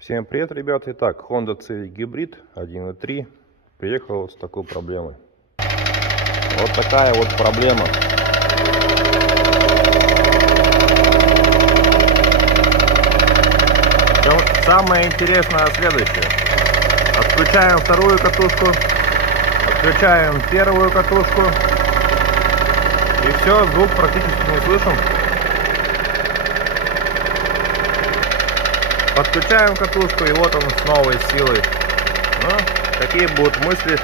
Всем привет, ребята! Итак, Honda Civic Hybrid 1.3 приехал вот с такой проблемой. Вот такая вот проблема. Самое интересное следующее. Отключаем вторую катушку, отключаем первую катушку, и все, звук практически не слышим. Подключаем катушку, и вот он с новой силой. Ну, какие будут мысли